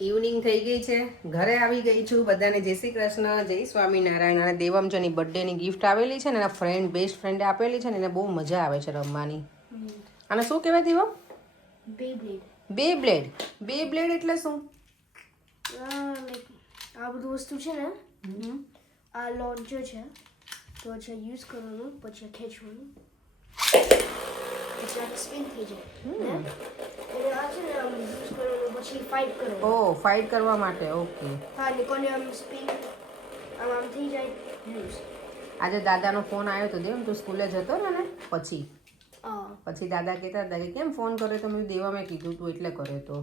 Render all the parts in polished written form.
Evening થઈ ગઈ છે, ઘરે આવી ગઈ છું. બધાને જય શ્રી કૃષ્ણ, જય સ્વામિનારાયણ. અને દેવમચની બર્થડેની ગિફ્ટ આવેલી છે ને એના ફ્રેન્ડ બેસ્ટ ફ્રેન્ડે આપેલી છે ને એને બહુ મજા આવે છે રમવાની. અને શું કહેવાય દેવમ? બે બ્લેડ એટલે શું? આ બધું વસ્તુ છે ને, આ લોન્ચર છે, તો છે યુઝ કરવાનું, પછી ખેંચવાનું, એટલે સ્પિન થઈ જાય. અને આ છે ને આમ યુઝ કરવાનું, પછી ફાઇટ કરવાનું. ઓ, ફાઇટ કરવા માટે. ઓકે. હા, નિકોને આમ સ્પિન આમ થઈ જાય. આજે દાદાનો ફોન આવ્યો તો દેવમ, તું સ્કૂલે જતો ને પછી દાદા કહેતા હતા કે કેમ ફોન કર્યો? તો મેં દેવામાં કીધું તું એટલે કર્યો તો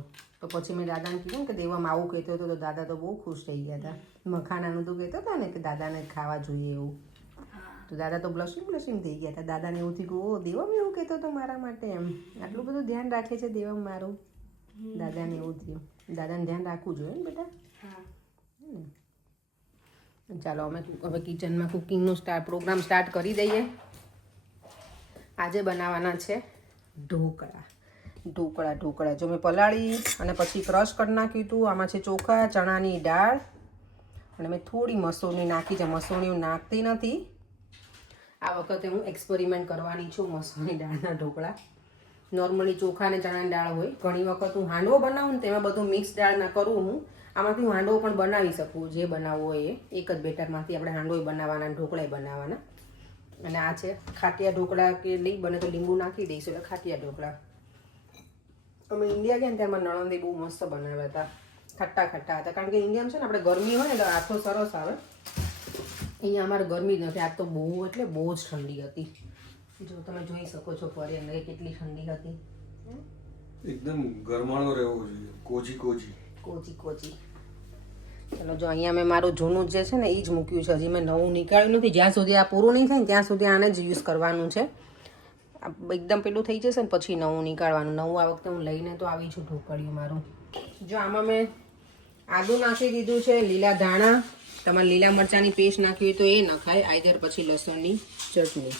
પછી મેં દાદાને કીધું કે દેવામાં આવું કહેતો હતો, તો દાદા તો બહુ ખુશ થઈ ગયા હતા. મખાનાનું તો કહેતો હતા ને કે દાદાને ખાવા જોઈએ એવું, તો દાદા તો બ્લશિંગ થઈ ગયા હતા. દાદાને એવું થયું કે ઓ દેવમ એવું કહેતો હતો મારા માટે, એમ આટલું બધું ધ્યાન રાખે છે દેવમ મારું. દાદાને એવું થયું. દાદાને ધ્યાન રાખવું જોઈએ ને બેટા. ચાલો અમે હવે કિચનમાં કુકિંગનો પ્રોગ્રામ સ્ટાર્ટ કરી દઈએ. આજે બનાવવાના છે ઢોકળા. જો મેં પલાળી અને પછી ક્રશ કરી નાખ્યું હતું. આમાં છે ચોખા, ચણાની દાળ, અને મેં થોડી મસૂરની નાખી છે. મસૂરની હું નાખતી નથી. આ વખતે હું એક્સપેરિમેન્ટ કરવાની છું મસૂરની દાળના ઢોકળા. નોર્મલી ચોખા અને ચણાની દાળ હોય. ઘણી વખત હું હાંડવો બનાવું ને તેમાં બધું મિક્સ દાળ ના કરું હું. આમાંથી હું હાંડવો પણ બનાવી શકું, જે બનાવવો હોય એ. એક જ બેટરમાંથી આપણે હાંડવો બનાવવાના, ઢોકળા બનાવવાના. અને આ છે ખાટિયા ઢોકળા, કે નહીં બને તો લીંબુ નાખી દઈશું એટલે ખાટિયા ઢોકળા. અમે ઇન્ડિયા ગયા ને ત્યારમાં નણંદે બહુ મસ્ત બનાવ્યા હતા, ખટ્ટા હતા. કારણ કે ઇન્ડિયામાં છે ને આપણે ગરમી હોય ને એટલે આથો સરસ આવે. અહીંયા અમારે ગરમી જ નથી. આજ તો બહુ એટલે બહુ જ ઠંડી હતી. જો તમે જોઈ શકો છો ફરી અંદર કેટલી ઠંડી હતી. એકદમ ગરમાળો રહેવો જોઈએ, કોજી. ચલો જો અહીંયા મેં મારું જૂનું જે છે ને એ જ મૂક્યું છે. હજી મેં નવું નીકાળ્યું નથી. જ્યાં સુધી આ પૂરું નહીં થાય ને ત્યાં સુધી આને જ યુઝ કરવાનું છે. એકદમ પેલું થઈ જશે ને પછી નવું નીકાળવાનું. નવું આ વખતે હું લઈને તો આવી છું ઢોકળિયું મારું. જો આમાં મેં આદું નાખી દીધું છે, લીલા ધાણા, તમારે લીલા મરચાંની પેસ્ટ નાખવી હોય તો એ નખાય, આઈધર પછી લસણની ચટણી,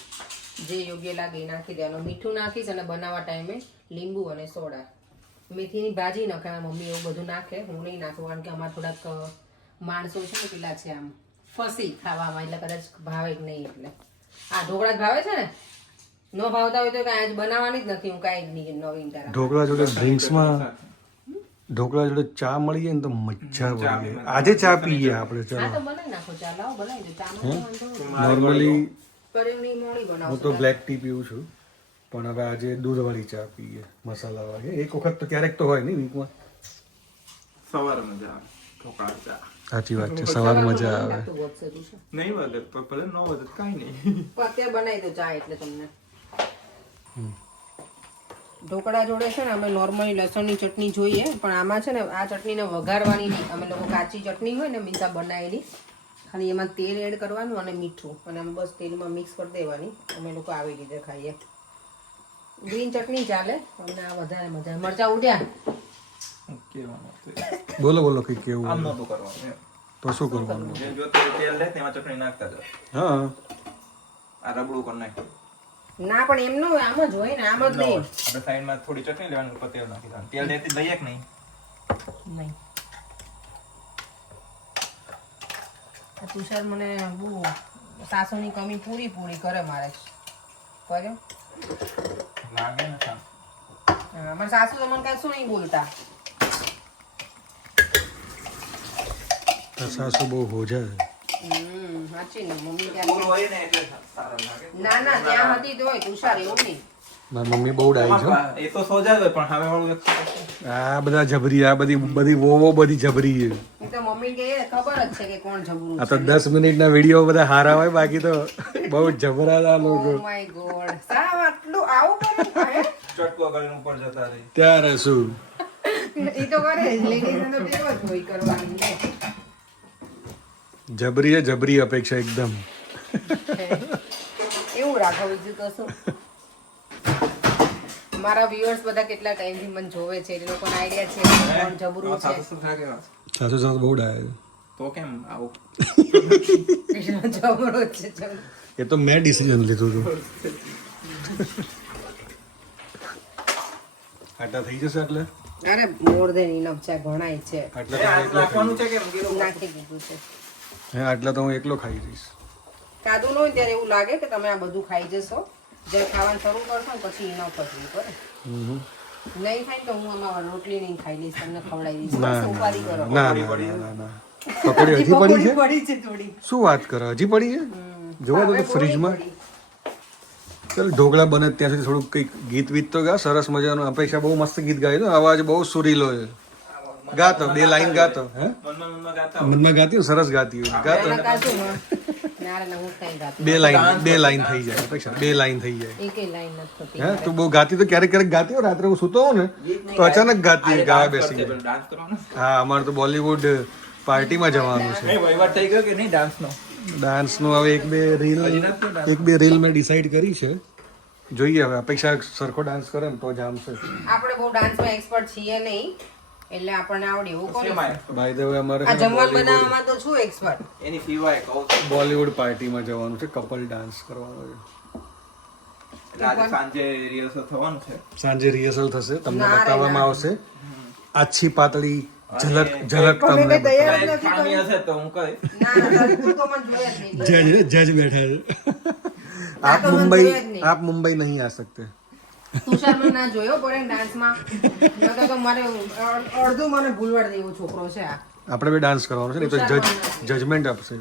જે યોગ્ય લાગે એ નાખી દેવાનું. મીઠું નાખીશ અને બનાવવા ટાઈમે લીંબુ અને સોડા. મેથીની ભાજી નખાય, મમ્મી એવું બધું નાખે, હું નહીં નાખું કારણ કે અમારે થોડાક માણસો છે ને પેલા છે આમ ફસી ખાવામાં, એટલે કદાચ ભાવે જ નહીં. એટલે આ ઢોકળા જ ભાવે છે ને, ન ભાવતા હોય તો કાંઈ આજ બનાવવાની જ નથી હું, કાંઈ નહીં નવીન કરા. ઢોકળા જોડે ડ્રિંક્સમાં ઢોકળા જોડે ચા મળી જાય ને તો મજા પડી જાય. આજે ચા પીએ આપણે. ચલો હા તો બનાવી નાખો ચા, લાવો બનાવી દો. ચામાં નોર્મલી કરીની મોડી બનાવો. હું તો બ્લેક ટી પીવું છું, પણ હવે આજે દૂધવાળી ચા પીએ, મસાલાવાળી. એક વખત તો ક્યારેક તો હોય ને વીકમાં. સવારે મજા આવે ઢોકળા ચા. સાચી વાત છે, સવાર મજા આવે. નહીં વાગે તો ભલે 9 વાગે કાંઈ નહીં. અત્યારે બનાવી દો ચા એટલે તમને. ઢોકળા જોડે છે ને અમે નોર્મલી લસણની ચટણી જોઈએ, પણ આમાં છે ને આ ચટણીને વઘારવાની નહીં. અમે લોકો કાચી ચટણી હોય ને મીઠા બનાવેલી, ખાલી એમાં તેલ એડ કરવાનું અને મીઠું, અને આમ બસ તેલમાં મિક્સ કરી દેવાની. અમે લોકો આવી રીતે ખાઈએ. ગ્રીન ચટણી ચાલે, અમને આ વધારે મજા. મરચાં ઉડ્યા બોલો કઈ કેવું આમ નહોતું કરવાનું. તો શું કરવાનું? જે જોતું તેલ લે તેમાં ચટણી નાખતા જાવ. હા, આ રબડું કરી નાખ્યું. ના પણ એમનું આમ જ હોય ને, આમ જ નહીં. આપણે સાઈડમાં થોડી ચટણી લેવાની, ઉપર તેલ નાખી દેવાનું. તેલ લેતી લઈએ કે નહીં? નહીં. આ તુષાર મને બહુ સાસુની કમી પૂરી કરે મારે. કર્યો લાગે ને સામ. અમારા સાસુ તો મને કાંઈ શું નહીં બોલતા. તાર સાસુ બહુ હોજા છે. સાચી ને મમ્મી ફૂલ ત્યાં હોય ને એટલે સારું લાગે. ના ત્યાં હતી તો હોય તુષાર, એવું નહીં. મારી મમ્મી બહુ ડાઈ છે. એ તો સોજા જ હોય, પણ હવે વાળું એક આ બધા જબરી, આ બધી વોવો બધી જબરી છે. એ તો મમ્મી કે ખબર જ છે કે કોણ જબરું આ તો 10 મિનિટના વિડીયો બધા હારા હોય, બાકી તો બહુ જબરા આ લોકો. ઓ માય ગોડ, સાવ આટલું આવું કરે હે? ચટકો કરીને ઉપર જતા રહી. ત્યારે શું એ તો કરે જ, લેડીઝને તો ટેવ જ હોય કરવાની ને. જબરી છે, જબરી અપેક્ષા એકદમ. એવું રાખો, બીજું તો શું. મારા વ્યુઅર્સ બધા કેટલા ટાઈમથી મને જોવે છે, એ લોકોને આઈડિયા છે કે કોણ જબરું છે. સાસુ સાસુ બહુ ડાય છે. તો કેમ આવું? જબરો છે જબરો. એ તો મેં ડિસિઝન લીધું હતું. આટા થઈ જશે એટલે અરે મોર દેન ઇનફ છે, ઘણાય છે. નાખવાનું છે કે મૂકી દો? નાખી દીધું છે. આટલા તો હું એકલો ખાઈ જઈશ. ખાધું ન હોય ત્યારે એવું લાગે કે તમે આ બધું ખાઈ જશો. જ્યારે ખાવાનું શરૂ કરશો ને પછી ઇનફ થતું કરે. નહીં ખાય તો હું આમાં રોટલી નહીં ખાઈ લઈશ, તમને ખવડાવી દઈશ. ના, બસ ઉપાડી કરો. ના પકોડી હજી પડી છે? પડી છે થોડી. શું વાત કરે, હજી પડી છે? જોવા તો ફ્રીજમાં. ચાલ ઢોકળા બને ત્યાં સુધી થોડુંક કંઈક ગીત વીત તો ગા, સરસ મજાનું. અપેક્ષા બહુ મસ્ત ગીત ગાય તો, અવાજ બહુ સુરીલો છે. ગાતો 2 લાઈન ગાતો. હે મનમાં ગાતા મનમાં ગાતી હોય, સરસ ગાતી હોય. ગાતો 2 લાઈન થઈ જાય. અપેક્ષા 2 લાઈન થઈ જાય. એકેય લાઈન નથી થતી. હે તું બહુ ગાતી તો ક્યારેક ક્યારેક ગાતી હોય. રાત્રે હું સૂતો હોઉં ને તો અચાનક ગાતી હોય, ગાવા બેસી જાય. ડાન્સ કરવાનો હા, અમારે તો બોલીવુડ પાર્ટીમાં જવાનું છે. નહીં વહીવટ થઈ ગયો કે નહીં ડાન્સનો? ડાન્સનું હવે એક બે રીલ મેં ડિસાઈડ કરી છે. જોઈએ હવે અપેક્ષા સરખો ડાન્સ કરે ને તો જામશે. આપણે બહુ ડાન્સમાં એક્સપર્ટ છીએ નહીં, એટલે આપણને આવડે એવું કોણ. બાય ધ વે અમારે આ જમવાનું બનાવવામાં તો છું એક્સપર્ટ. એની ફીવાય કહું છું. બોલીવુડ પાર્ટીમાં જવાનું છે, કપલ ડાન્સ કરવાનો છે. આજે સાંજે રિહર્સલ થવાનું છે. સાંજે રિહર્સલ થશે, તમને ના રે, બતાવવામાં ના. આવશે. આછી પાતળી ઝલક તમને તૈયાર જ નથી ખામી હશે તો હું કહીશ. ના લલકુર તો મને જોયા જ નહીં. જજ બેઠા છે. આ તો મને જોયા જ નહીં. આપ મુંબઈ નહીં આ सकते. તુષારનો ના જોયો પડે ડાન્સમાં. નતો તો મારે અડધું મને ભૂલવાડ દેવો છોકરો છે આ. આપણે બી ડાન્સ કરવાનો છે ને, તો જજમેન્ટ આપશે.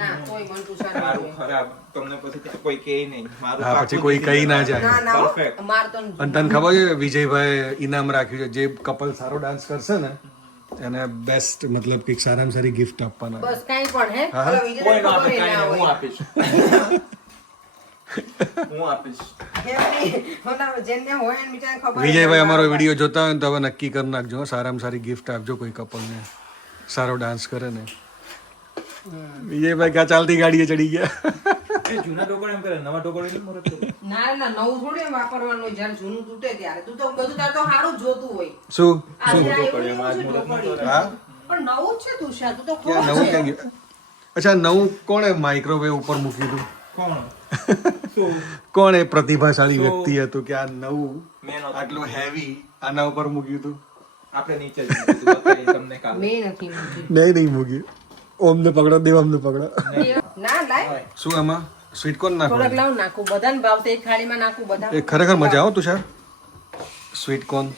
ના કોઈ મને તુષાર ના સારું જોયો. ખરાબ તમને પછી ત્યાં કોઈ કહે નહીં. મારું હા, પાકું પછી કોઈ જીતી કહી ના જવાનું. જાય. ના ના હો. Perfect. માર તો અને તને ખબર છે વિજયભાઈ ઇનામ રાખ્યું છે, જે કપલ સારો ડાન્સ કરશે ને એને બેસ્ટ મતલબ કંઈક સારામાં સારી ગિફ્ટ આપવાના. બસ કાંઈ પણ હે હા. ઓલો વિજય કોઈ ના ખબર આપે, ય ના કાંઈ નહીં, હું હોય. આપીશ. હું આપીશ. એમ નહીં. ઓલા જેને હોય એને બિચારાને ખબર ય વિજયભાઈ ના અમારો હોય. વિડીયો જોતા હોય ને તો હવે નક્કી કરી નાખજો હો, સારામાં સારી ગિફ્ટ આપજો કોઈ કપલને સારો ડાન્સ કરે ને. વિજયભાઈ ક્યાં ચાલતી ગાડીએ ચડી ગયા. એ જૂના ઢોકળા એમ કરે, નવા ઢોકળા નહીં મુરત કરે. ના ના નવું થોડું એમ વાપરવાનું હોય. જ્યારે જૂનું તૂટે ત્યારે તું તો બધું તાર તો સારું જ જોતું હોય. શું આજે આ એવું નહીં છે ઢોકળી. હા પણ નવું જ છે તુષાર, તું તો ક્યાં ખોટ નવું છે. ક્યાં ગયું? અચ્છા નવું કોણે માઇક્રોવેવ ઉપર મૂક્યું હતું? કોણ? શું? કોણ એ પ્રતિભાશાળી વ્યક્તિ હતું કે આ નવું મેં નહોતું. આટલું હેવી આના ઉપર મૂક્યું હતું? આપણે નીચે જ મૂકીશું, બતાવીશ તમને કાલે. મેં નથી મૂકી. નહીં મૂક્યું. ઓમને પકડો, દેવામને પકડો. ના લાય શું આમાં સ્વીટ કોર્ન થોડાક નાખો? લાવ નાખું, બધાને ભાવશે એક થાળીમાં નાખું બધા. એ ખરેખર મજા આવો તુષાર સ્વીટ કોર્ન.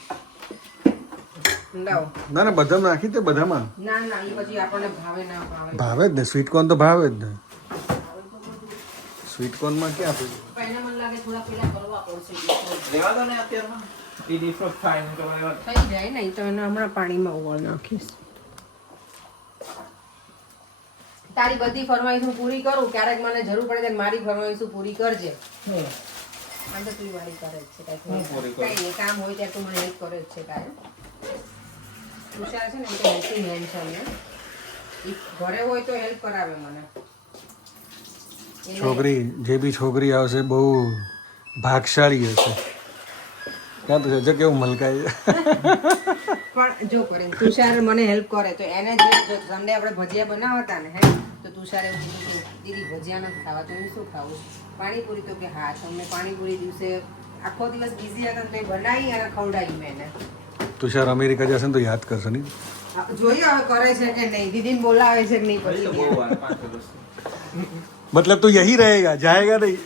લાવ. ના ના બધામાં નાખી તે બધામાં ના ના એ પછી આપણને ભાવે ના ભાવે. ભાવે જ ને, સ્વીટ કોર્ન તો ભાવે જ ને. સ્વીટ કોર્નમાં ક્યાં આપેલું? પણ એને મને લાગે થોડા પેલા કરવા પડશે defrost. રહેવા દો ને અત્યારમાં. એ defrost થાય ને તો રહેવા દો. થઈ જાય ને તો એને હમણાં પાણીમાં ઉગળ નાખીશ. તારી બધી ફરમાઈશ હું પૂરી કરું, ક્યારેક મને જરૂર પડે ત્યારે મારી ફરમાઈશ પૂરી કરજે. આમ તો તું મારી કરે જ છે કાંઈક પૂરી કરું. કાંઈ નહીં, કામ હોય ત્યારે તું મને હેલ્પ કરે જ છે કાંઈ. તુષાર છે ને એમ તો હેલ્પિંગ હેન્ડ છે ને. ઈ ઘરે હોય તો હેલ્પ કરાવે મને. એને- છોકરી જે બી છોકરી આવશે બહુ ભાગશાળી હશે. ક્યાં તો જો કેવું મલકાય છે. પણ જો કરે તુષાર મને હેલ્પ કરે તો એને જે જો સન્ડે આપણે ભજીયા બનાવતા ને હે તો તુષાર એવું કીધું કે દીદી ભજીયા નથી ખાવા તો હું શું ખાવું, પાણીપુરી. તો કે હા તમને પાણીપુરી દિવસે આખો દિવસ બિઝી હતા ને તો એ બનાવી અને ખવડાવી મેં એને. તુષાર અમેરિકા જશે ને તો યાદ કરશે નહીં? જોઈએ હવે કરે છે કે નહીં, દીદીને બોલાવે છે કે નહીં હજી તો પછી બહુ વાર, 5 વર્ષ. मतलब तो यही रहेगा, जाएगा नहीं.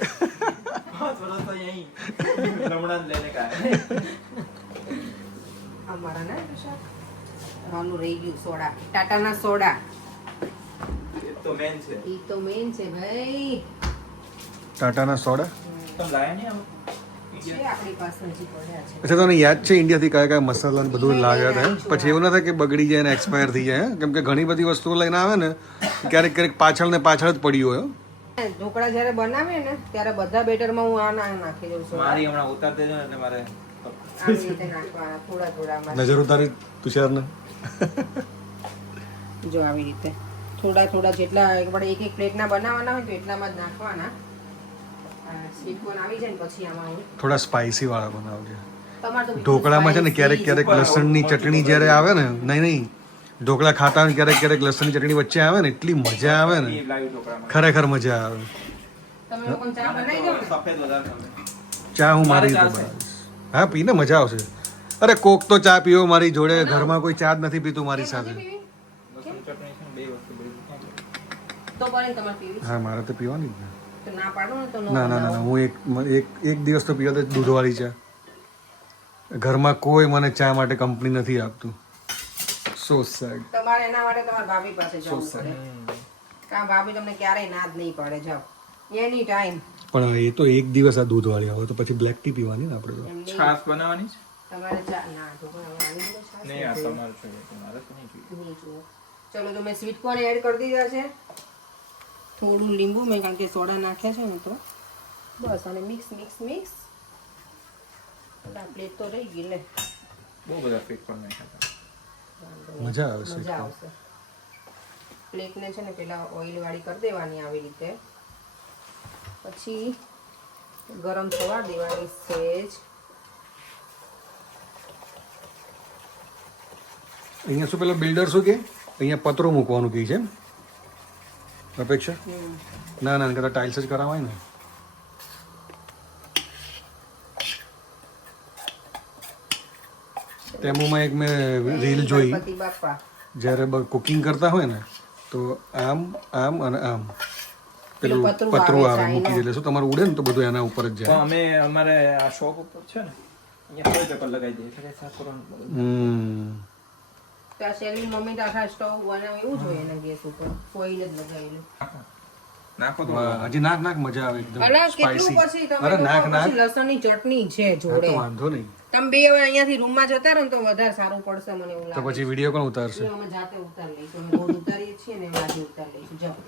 5 વર્ષ તો यहीं. રમણાં જ લઈને કાંઈ. અમારા ના તુષાર આનું રહી ગયું સોડા, ટાટાના સોડા. એ તો main છે. ઈ તો મેન છે ભાઈ. ટાટાના સોડા. તમે લાયા નહીં આવું? છે આપણી પાસે હજી પડ્યા છે. અચ્છા તને યાદ છે ઇન્ડિયાથી કયા કયા મસાલા ને બધું લાવ્યા હતા? પછી એવું ના થાય કે બગડી જાય ને એક્સપાયર થઈ જાય? કેમ કે ઘણી બધી વસ્તુઓ લઈને આવે ને ક્યારેક ક્યારેક પાછળ ને પાછળ જ પડી હોય. ઢોકળા જ્યારે બનાવે ને ત્યારે બધા બેટરમાં હું આ નાખી દઉં છું. મારી હમણાં ઉતાર દેજો ને એટલે મારે આવી રીતે નાખવાના થોડા થોડામાં. નજર ઉતારી તુષારને. જો આવી રીતે થોડા થોડા જેટલા એકવાર એક એક પ્લેટના બનાવવાના હોય તો એટલામાં જ નાખવાના. સ્વીટ કોર્ન આવી જાય ને પછી આમાં હું થોડા સ્પાઇસી વાળા બનાવજે. તમારે તો ઢોકળામાં છે ને ક્યારેક ક્યારેક લસણની ચટણી જ્યારે આવે ને, નહીં ઢોકળા ખાતા હોય ક્યારેક ક્યારેક લસણની ચટણી વચ્ચે આવે ને એટલી મજા આવે ને, એ લાવી ઢોકળામાં. ખરેખર મજા આવે. તમે લોકો ચા બનાવી દો ને. સફેદ વધારે તમે. ચા હું મારી રીતે ચાલશે. બનાવીશ. હા પીને મજા આવશે. અરે કોક તો ચા પીવો મારી જોડે, ઘરમાં કોઈ ચા જ નથી પીતું મારી સાથે. લસણ ચટણી છે ને બે વસ્તુ બધી ક્યાં છે? તો પણ તમારે પીવી હા મારે તો પીવાની જ ને. તો ના પાડો ને તો ન ના ના ના ના, હું એક દિવસ તો પીવા તો દૂધવાળી ચા. ઘરમાં કોઈ મને ચા માટે કંપની નથી આપતું. સો સેડ. તમારે એના માટે તમારા ભાભી પાસે જવું પડે. કાં ભાભી તમને ક્યારેય ના જ નહીં પડે, જાઓ એની ટાઈમ. પણ એ તો એક દિવસ આ દૂધવાળી આવે તો પછી બ્લેક ટી પીવાની ને આપણે તો. છાશ બનાવવાની છે? તમારે ચા ના તો પણ હવે આવી ગયો છાશ નહીં, આ તમારું છે, મારે તો નહીં જોઈએ. નહીં જુઓ. ચલો તો મેં સ્વીટ કોર્ન એડ કરી દીધા છે, થોડું લીંબુ મેં કારણ કે સોડા નાખ્યા છે ને તો બસ. અને મિક્સ મિક્સ મિક્સ. પ્લેટ તો રહી ગઈ લે. બહુ બધા ફીટ પણ નહીં ખાતા. મજા આવે છે. મજા આવશે. પ્લેટને છે ને પેલા ઓઇલ વાળી કરી દેવાની આવી રીતે, પછી ગરમ થવા દેવાની સેજ. અહીંયા શું પેલા બિલ્ડર શું કે અહીંયા પતરો મૂકવાનું કહે છે એમ? અપેક્ષા ના ના કદાચ ટાઇલ્સ જ કરાવાય ને. તેમાં એક મેં રીલ જોઈ, ગણપતિ બાપા જ્યારે કુકિંગ કરતા હોય ને તો આમ આમ અને આમ પેલું પતરું પતરું આવે આવે મૂકી દે એટલે શું તમારું ઉડે ને તો બધું એના ઉપર જ તો જાય. અમે અમારે આ શોપ ઉપર છે ને અહીંયા ફોઇલ પેપર લગાવી દઈએ એટલે સાફ કરવાનું. તો આ શેલી મમ્મી તો આખા સ્ટવ બનાવે એવું જોઈએ એના ગેસ ઉપર ફોઇલ જ લગાવેલું. નાખો તો વાહ, હજી નાક નાક મજા આવે એકદમ અલા કેટલું સ્પાઇસી. પછી તમે અરે લોકો નાક નાક પછી લસણની ચટણી છે હા, જોડે. તો વાંધો નહીં. તમે બે હવે અહીંયાથી રૂમમાં જતા રહો ને તો વધારે સારું પડશે મને એવું તો લાગે. પછી વિડીયો કોણ ઉતારશે? અમે જાતે ઉતાર લઈશું, અમે રોજ ઉતારીએ છીએ ને એમ આજે ઉતાર લઈશું. જાઓ.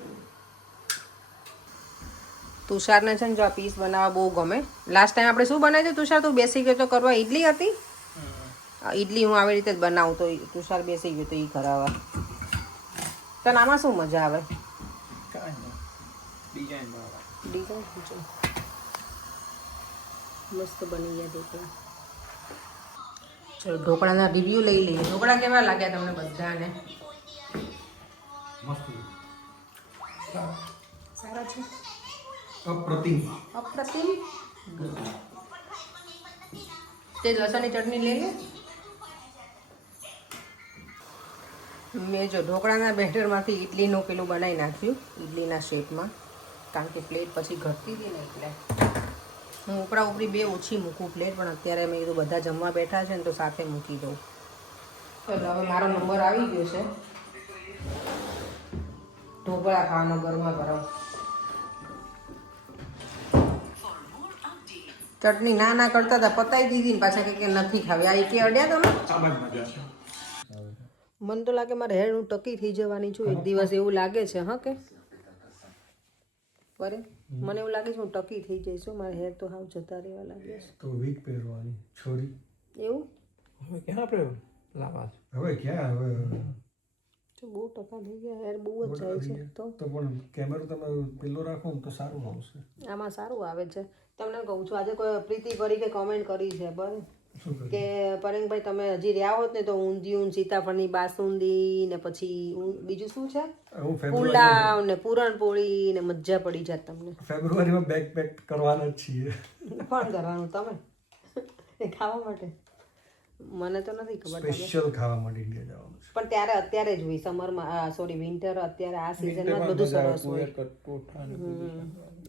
તુષારને છે ને જો આ પીસ બનાવવા બહુ ગમે. લાસ્ટ ટાઈમ આપણે શું બનાવ્યું હતું તુષાર? તું બેસી ગયો તો કરવા ઈડલી હતી. ઈડલી હું આવી રીતે જ બનાવું તો તુષાર બેસી ગયો તો એ કરાવવા. તને આમાં શું મજા આવે? કાંઈ નહીં. ડિઝાઇન બનાવવા. ડિઝાઇન પૂછો. મસ્ત બની ગયા ઢોકળા. ચલો ઢોકળાના રિવ્યુ લઈ લઈએ. ઢોકળા કેવા લાગ્યા તમને બધાને? સારા છે. અપ્રતિમ. અપ્રતિમ. તે લસણની ચટણી લઈ લે. મેં જો ઢોકળાના બેટરમાંથી ઇડલીનું પેલું બનાવી નાખ્યું ઇડલીના શેપમાં, કારણ કે પ્લેટ પછી ઘટતી હતી ને એટલે હું ઉપરા ઉપરી બે ઓછી મૂકું પ્લેટ, પણ અત્યારે મેં કીધું બધા જમવા બેઠા છે ને તો સાથે મૂકી દઉં. ચલો હવે મારો નંબર આવી ગયો છે ઢોકળા ખાવાનો ગરમા ગરમ. ચટણી ના ના કરતા હતા, પતાવી દીધી ને પાછા કે નથી ખાવી. આ કે અડ્યા તમે? મને તો લાગે મારે હેડ હું ટકી થઈ જવાની છું એક દિવસ, એવું લાગે છે. હા કે બરે મને એવું લાગે છે હું ટકી થઈ જઈશ. મારા હેર તો હાવ જતા રહેવા લાગે છે. તો વીક પહેરવાની છોરી. એવું હવે ક્યાં આપણે લાવવા છે? હવે ક્યાં હવે તો બહુ ટકા થઈ ગયા, હેર બહુ જ જાય છે. તો પણ કેમેરો તમે પેલો રાખો ને તો સારું આવશે. આમાં સારું આવે છે. તમને કહું છું આજે કોઈ પ્રીતિ કરી કે કોમેન્ટ કરી છે બરાબર કે પરેંગભાઈ તમે હજી રહ્યા હોત ને તો ઊંધિયું સીતાફળની બાસુંદી ને પછી બીજું શું છે પુલાવ ને પૂરણપોળી ને મજા પડી જાત તમને. ફેબ્રુઆરીમાં બેગ પેક કરવાના જ છીએ. કોણ કરવાનું? તમે ખાવા માટે? મને તો નથી ખબર. સ્પેશિયલ ખાવા માટે ઇન્ડિયા જવાનું છે. પણ ત્યારે અત્યારે જ હોય સમરમાં, સોરી વિન્ટર, અત્યારે આ સિઝનમાં બધું સરસ હોય.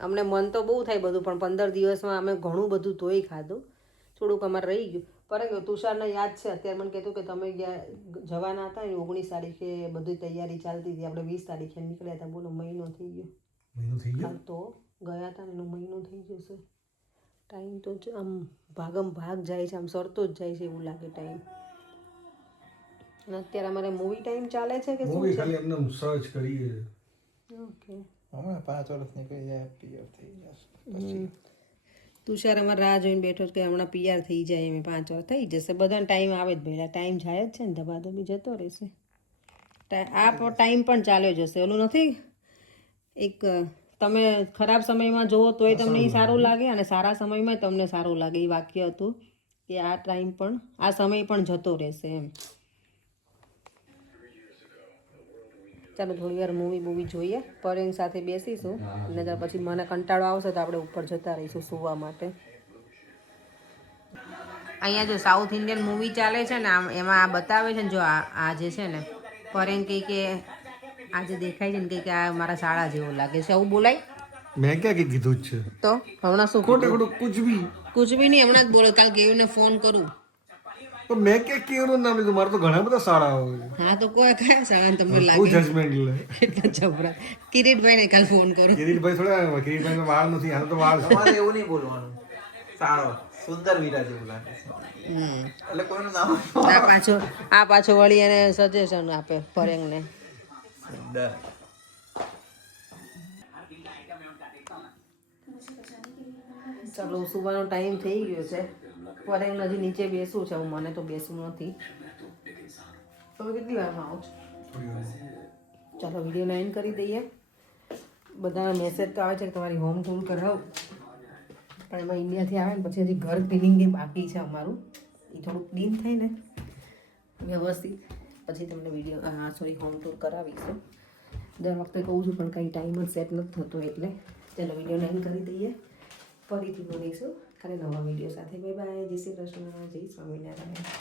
અમને મન તો બહુ થાય બધું, પણ 15 દિવસમાં અમે ઘણું બધું તોય ખાધું. થોડુંક અમારે રહી ગયું. પરંતુ તુષારને યાદ છે અત્યારે મને કહેતું કે તમે જવાના હતા ને 19 તારીખે બધી તૈયારી ચાલતી હતી, આપણે 20 તારીખે નીકળ્યા હતા. બોલો મહિનો થઈ ગયો. મહિનો થઈ ગયો. તો ગયા હતા ને એનો મહિનો થઈ જશે. ટાઈમ તો આમ ભાગમ ભાગ જાય છે, આમ સરતો જ જાય છે એવું લાગે ટાઈમ. અને અત્યારે અમારે મૂવી ટાઈમ ચાલે છે કે શું મૂવી છે? ખાલી એમને સર્ચ કરીએ. ઓકે. હમણાં 5 વર્ષ નીકળી જાય પીએફ થઈ જશે. તુષાર અમારે રાહ જોઈને બેઠો કે હમણાં પીઆર થઈ જાય, એમ 5 વર્ષ થઈ જશે. બધાને ટાઈમ આવે જ ભેલા, ટાઈમ જાય જ છે ને, ધબાધબી જતો રહેશે. આ ટાઈમ પણ ચાલ્યો જશે. ઓલું નથી એક તમે ખરાબ સમયમાં જુઓ તોય તમને એ સારું લાગે અને સારા સમયમાં તમને સારું લાગે. એ વાક્ય હતું કે આ ટાઈમ પણ, આ સમય પણ જતો રહેશે એમ. ચાલો થોડી વાર મૂવી જોઈએ, પરેંગ સાથે બેસીશું અને ત્યાર પછી મને કંટાળો આવશે તો આપણે ઉપર જતા રહીશું સુવા માટે. અહીંયા જો સાઉથ ઇન્ડિયન મૂવી ચાલે છે ને એમાં આ બતાવે છે ને જો આ જે છે ને પરેન કહે કે આ જે દેખાય છે ને કે આ મારા શાળા જેવું લાગે છે આવું બોલાય મેં ક્યાં કઈ કીધું જ છે તો હમણાં શું ખોટે ખોટું કુછ બી કુછ બી નહીં હમણાં જ બોલો કાલ કેયુને ફોન કરું તો મેં ક્યાં કેવું નામ લીધું મારે તો ઘણા બધા શાળાઓ છે હા તો કોઈ કયા શાળા તમને હું લાગે જજમેન્ટ લે એટલા જબરા કિરીટભાઈને કાલ ફોન કરું કિરીટભાઈ થોડા કિરીટભાઈ વાળ નથી આ તો વાળ છે તમારે એવું નહીં બોલવાનું સારો સુંદર વીરા જેવું લાગે છે એટલે કોઈનું નામ આ પાછો વળી એને સજેશન આપે પરેંગને સુંદર ચાલો સુવાનો ટાઈમ થઈ ગયો છે પરેંગ હજી નીચે બેસવું છે મને તો બેસવું નથી તમે કેટલી વારમાં આવો છો ચાલો વિડીયોને એન્ડ કરી દઈએ બધાના મેસેજ તો આવે છે કે તમારી હોમ ટૂર કરાવો પણ એમાં ઇન્ડિયાથી આવે ને પછી હજી ઘર ક્લિનિંગ એ બાકી છે અમારું એ થોડુંક ક્લીન થાય ને વ્યવસ્થિત પછી તમને વિડીયો સોરી હોમ ટૂર કરાવીશું દર વખતે કહું છું પણ કંઈ ટાઈમ જ સેટ નથી થતો એટલે ચાલો વિડીયોને એન્ડ કરી દઈએ ફરીથી મળીશું કાલે નવા વિડીયો સાથે બાય બાય જય શ્રી કૃષ્ણ જય સ્વામિનારાયણ